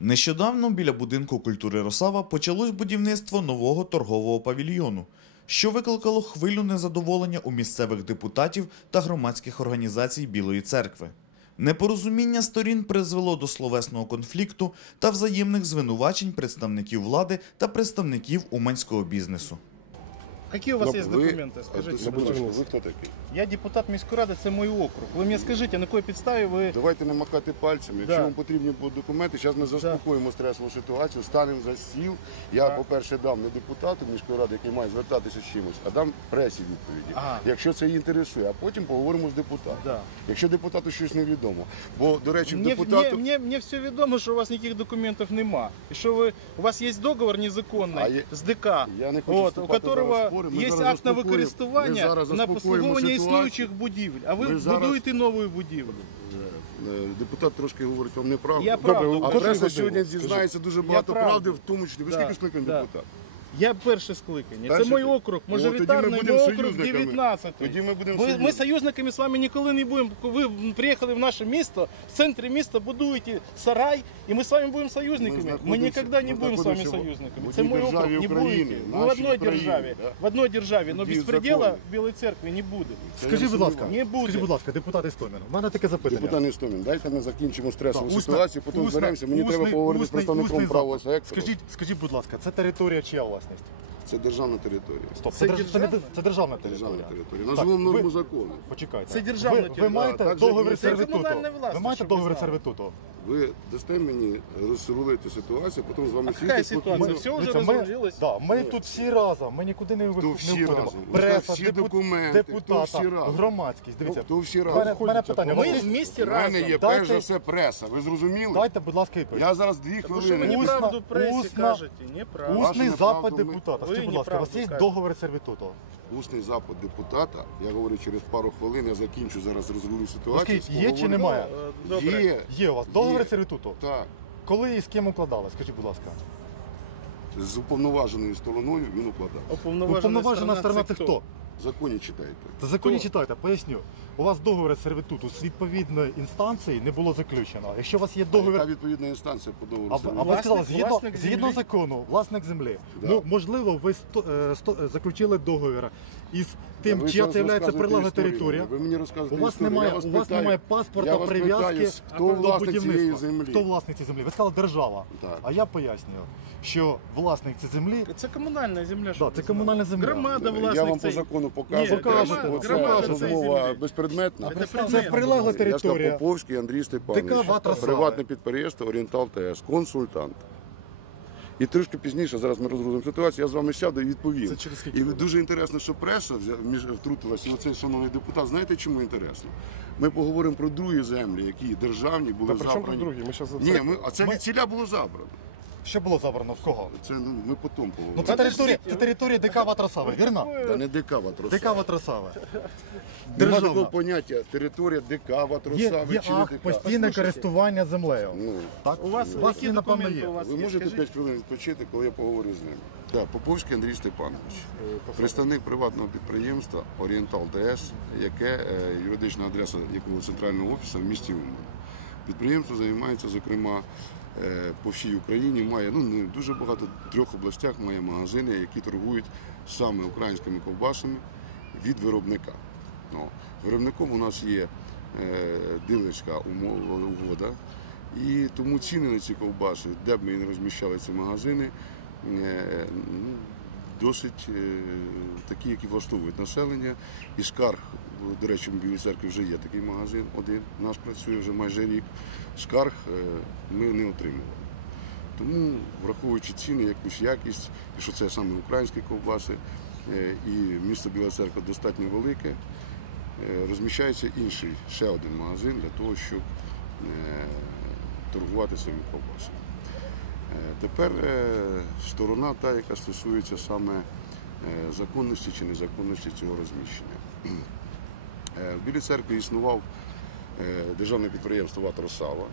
Нещодавно біля будинку культури Росава почалось будівництво нового торгового павільйону, що викликало хвилю незадоволення у місцевих депутатів та громадських організацій Білої церкви. Непорозуміння сторін призвело до словесного конфлікту та взаємних звинувачень представників влади та представників уманського бізнесу. Які у вас Ну, є документи? Скажіть, будь ласка. Ви хто такий? Я депутат міської ради, це мій округ. Ви мені скажіть, на якій підставі ви Давайте не макати пальцем. Якщо Да. вам потрібні будуть документи, зараз ми заспокоїмо стресову ситуацію, станемо за стіл. Я, по-перше, дам не депутату міської ради, який має звертатися з чимось, а дам пресі відповіді. Ага. Якщо це її інтересує, а потім поговоримо з депутатом. Да. Якщо депутату щось невідомо. Бо, до речі, в Мені, депутату. мені, мені, мені все відомо, що у вас ніяких документів нема. І що ви, у вас є договор незаконний А є- з ДК, Я не хочу от, у вступати зараз в спори. Ми є зараз акт на заспокоїмо- ми використання зараз на заспокоїмо обслуговування ситуацію. Існуючих будівель, а ви Ми зараз- будуєте нову будівлю. Е, Депутат трошки говорить вам неправду. Я правду а преса сьогодні дізнається дуже багато правду. правди, в тому числі. Ви Да, скільки скликань да. депутат? Я перше скликання. Перше Це мій округ, О, тоді ми мажоритарний, будемо округ союзниками. 19. Тоді ми будемо Ми, ми союзниками. союзниками з вами ніколи не будемо. Ви приїхали в наше місто, в центрі міста будуєте сарай, і ми з вами будемо союзниками. Ми, знаходимося- ніколи не ми будемо з вами знаходимося в- союзниками. Це одній мій округ, державі не України, будете. Ви в нашій Україні, державі, да. в одній державі, але Тоді закони. в Білій церкві не буде. Скажіть, будь ласка, Не буде. скажіть, будь ласка, депутат Істомін, у мене таке запитання. Депутат не Істомін, дайте ми закінчимо стресову Так, усна- ситуацію, потім усна- зберемося. Мені треба поговорити з усний- представником усний правого запит. сектору. Скажіть, скажіть, будь ласка, це територія чия власність? Це державна територія. Стоп, Це це, держ- це, не- державна? це державна Державна територія. територія. Так, Назвемо ви- норму закону. Почекайте. Це державна ви, ви територія. маєте Так же, договір це сервітуту. комунальна власність, Ви маєте щоб ви договір знали. сервітуту. Ви дасте мені розрулити ситуацію, потім з вами А яка ситуація? Все вже Дивіться, ми, розрулилось? да, ми тут всі разом, ми нікуди не, вих- Хто не всі разом? Преса, Всі депу- документи, депутата, всі разом? громадськість. Дивіться, Хто всі в разом? мене, мене питання. у Ми в місті У мене разом. є Дайте- перш за все преса. Ви зрозуміли? Дайте, будь ласка, відповідь. Я зараз дві Тому що ви хвилини. Усна- неправду пресі усна- кажете, неправду. Вашу Усний неправду запит ми- депутата. Ви Скажіть, будь ласка, у вас є неправду договір сервітуту? Усний запит депутата. Я говорю через пару хвилин. Я закінчу зараз розрулю ситуацію. Скажіть, є чи немає? Е, Добре. Є. Є у вас договори сервітуту? Так. Коли і з ким укладали? Скажіть, будь ласка. З уповноваженою стороною він укладав. Уповноважена, Уповноважена сторона це хто? В законі читайте. Та законі Хто? читайте, поясню. У вас договір сервітуту з відповідної інстанції не було заключено. Якщо у вас є договір, Яка відповідна інстанція по а, договору? ви- а сервітуту? ви сказали, згідно, власник згідно землі? закону, власник землі. Да. Ну, можливо, ви сто, е, сто, е, заключили договір із тим, Ви чия зараз це є розказуєте прилегла історію. територія. Ви мені розказуєте У вас історію. немає, Я вас у вас питаю- немає я паспорта вас прив'язки питаю, хто до власник цієї будівництва. землі? Хто власник цієї землі? Ви сказали держава. Так. А я пояснюю, що власник цієї землі Це комунальна земля. щоб ви це знали. комунальна земля. Громада Я власник вам по цієї- закону Ні, покажу. покажете, Оце покажете розмова землі. Безпредметна. Це прилегла Я територія. Поповський Андрій Степанович, приватне підприємство Орієнтал ТС, консультант. І трішки пізніше, зараз ми розгрузимо ситуацію, я з вами сяду і відповім. Це через І дуже інтересно, що преса втрутилася, і оцей шановний депутат. Знаєте, чому інтересно? Ми поговоримо про другі землі, які державні були Та забрані. другі? Ми щас Ні, ми, а це Ми- від ціля було забрано. Що було забрано? В кого? Це ну, ми потім Ну це територія, це територія ДК Ватрасави, вірно? Та не дикава троса. ДК Ватрасави. Нема такого Державна. поняття територія дикава, Є, є чи не акт дикава. постійне користування землею. Ну, Так? У вас, у вас які є, напевно, документи є. у вас Ви є? можете Скажіть. 5 хвилин відпочити, коли я поговорю з ним. Так, Поповський Андрій Степанович, представник приватного підприємства Орієнтал ТС, яке е, юридична адреса якого центрального офісу в місті Умань. Підприємство займається, зокрема, е, по всій Україні, має ну не дуже багато трьох областях має магазини, які торгують саме українськими ковбасами від виробника. Ну, виробником у нас є е, дилерська угода. І тому ціни на ці ковбаси, де б ми не розміщали ці магазини, е, ну, досить е, такі, які влаштовують населення. І скарг, до речі, в Білій церкві вже є такий магазин, один наш працює вже майже рік. Скарг е, ми не отримували. Тому, враховуючи ціни, якусь якість, і що це саме українські ковбаси, е, і місто Біла Церква достатньо велике, е, розміщається інший ще один магазин для того, щоб торгувати цими ковбасами. Тепер сторона та, яка стосується саме законності чи незаконності цього розміщення. Е, В Білій церкві існував е, державне підприємство Ватросава,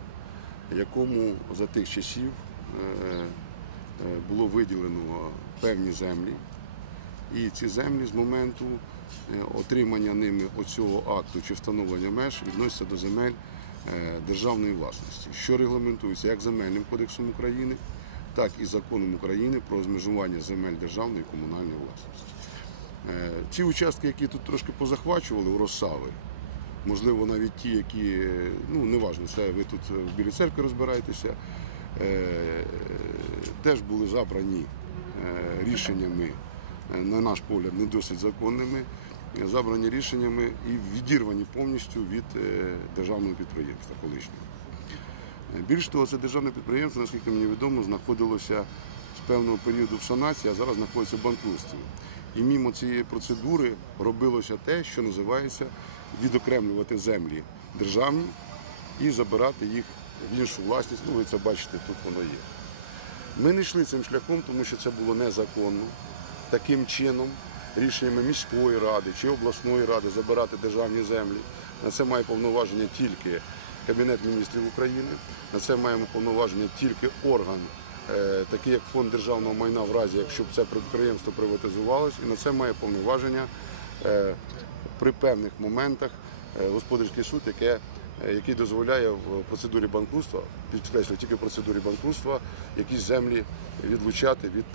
якому за тих часів е, було виділено певні землі. І ці землі з моменту отримання ними оцього акту чи встановлення меж відносяться до земель державної власності, що регламентується як земельним кодексом України, так і законом України про розмежування земель державної і комунальної власності. Е, Ці участки, які тут трошки позахвачували у Росави, можливо, навіть ті, які, е, ну неважно, це ви тут в Білій церкві розбираєтеся, е, теж були забрані е, рішеннями, е, на наш погляд, не досить законними, е, забрані рішеннями і відірвані повністю від е, державного підприємства колишнього. Е, Більш того, це державне підприємство, наскільки мені відомо, знаходилося з певного періоду в санації, а зараз знаходиться в банкрутстві. І мімо цієї процедури робилося те, що називається відокремлювати землі державні і забирати їх в іншу власність. Ну, ви це бачите, тут воно є. Ми не йшли цим шляхом, тому що це було незаконно. Таким чином, рішеннями міської ради чи обласної ради забирати державні землі. На це має повноваження тільки Кабінет міністрів України. На це маємо повноваження тільки орган, е, такий як фонд державного майна, в разі якщо б це підприємство приватизувалось, і на це має повноваження е, при певних моментах е, господарський суд, яке, який дозволяє в процедурі банкрутства, підкреслюю, тільки в процедурі банкрутства, якісь землі відлучати від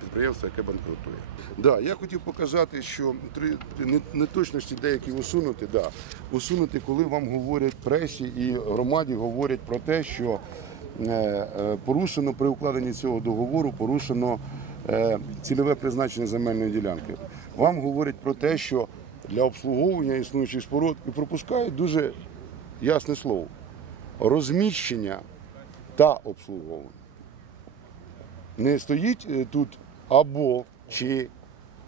підприємства, яке банкрутує. Да, я хотів показати, що неточності деякі усунути, да, усунути, коли вам говорять пресі і громаді говорять про те, що порушено при укладенні цього договору, порушено е, цільове призначення земельної ділянки. Вам говорять про те, що для обслуговування існуючих споруд і пропускають дуже ясне слово розміщення та обслуговування. Не стоїть е, тут або чи,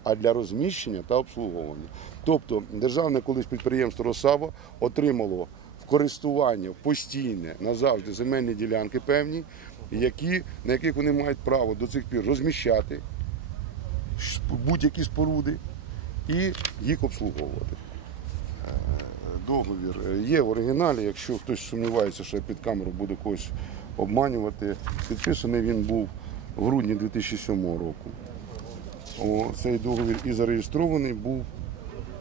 а для розміщення та обслуговування. Тобто державне колись підприємство Росава отримало користування постійне назавжди земельні ділянки певні, які, на яких вони мають право до цих пір розміщати будь-які споруди і їх обслуговувати. Е, Договір е, є в оригіналі, якщо хтось сумнівається, що я під камеру буду когось обманювати. Підписаний він був в грудні 2007 року. О, цей договір і зареєстрований був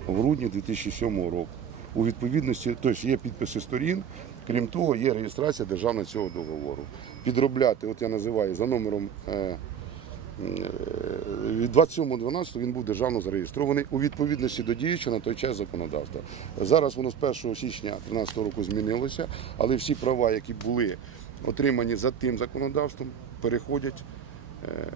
в грудні 2007 року. У відповідності, тобто є підписи сторін, крім того, є реєстрація державного цього договору. Підробляти, от я називаю за номером. Е, від 27.12 він був державно зареєстрований у відповідності до діючого на той час законодавства. Зараз воно з 1 січня 2013 року змінилося, але всі права, які були отримані за тим законодавством, переходять е,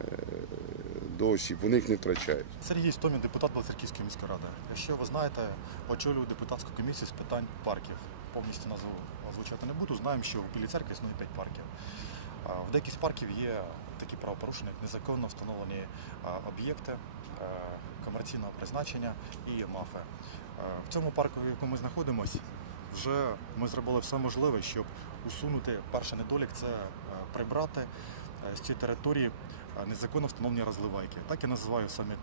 до осіб, вони їх не втрачають. Сергій Стомін, депутат Балцерківської міської ради. Якщо ви знаєте, очолюю депутатську комісію з питань парків. Повністю назву озвучати не буду. Знаємо, що в Білій церкві існує 5 парків. В деяких парків є такі правопорушення, як незаконно встановлені об'єкти е, комерційного призначення і мафи. Е, В цьому парку, в якому ми знаходимося, вже ми зробили все можливе, щоб усунути перший недолік це е, прибрати з цієї території незаконно встановлені розливайки. Так я називаю саме е,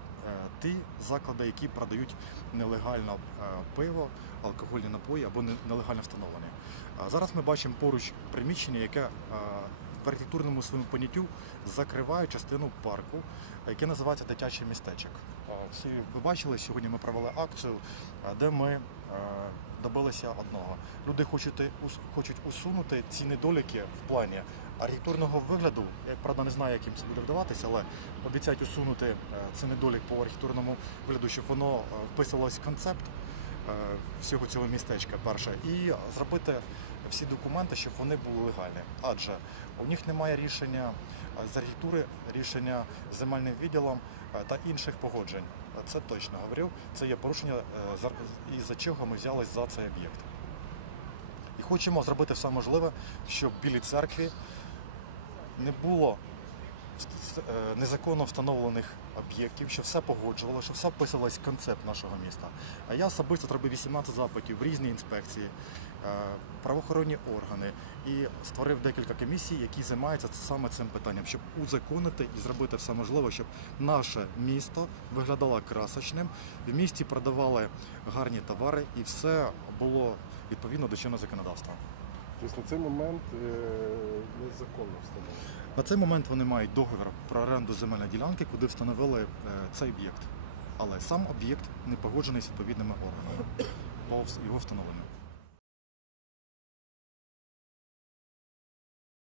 ті заклади, які продають нелегально е, пиво, алкогольні напої або не- нелегально встановлені. Зараз ми бачимо поруч приміщення, яке е, в архітектурному своєму поняттю закриває частину парку, яке називається дитячий містечок. Е, Всі ви бачили, сьогодні ми провели акцію, е, де ми е, добилися одного. Люди хочуть усунути ці недоліки в плані архітектурного вигляду. Я правда не знаю, як їм це буде вдаватися, але обіцяють усунути е, цей недолік по архітектурному вигляду, щоб воно е, вписувалось в концепт е, всього цього містечка перше, і зробити всі документи, щоб вони були легальні. Адже у них немає рішення з архітектури, рішення з земельним відділом та інших погоджень. Це точно говорив. Це є порушення, е, за- чого ми взялись за цей об'єкт. І хочемо зробити все можливе, щоб в білій церкві не було е, незаконно встановлених об'єктів, що все погоджувало, що все вписувалось в концепт нашого міста. А я особисто зробив 18 запитів в різні інспекції, е, правоохоронні органи і створив декілька комісій, які займаються саме цим питанням, щоб узаконити і зробити все можливе, щоб наше місто виглядало красочним, в місті продавали гарні товари і все було відповідно до чинного законодавства. Тобто на цей момент е, незаконно встановлено. На цей момент вони мають договір про оренду земельної ділянки, куди встановили е, цей об'єкт. Але сам об'єкт не погоджений з відповідними органами по його встановленню.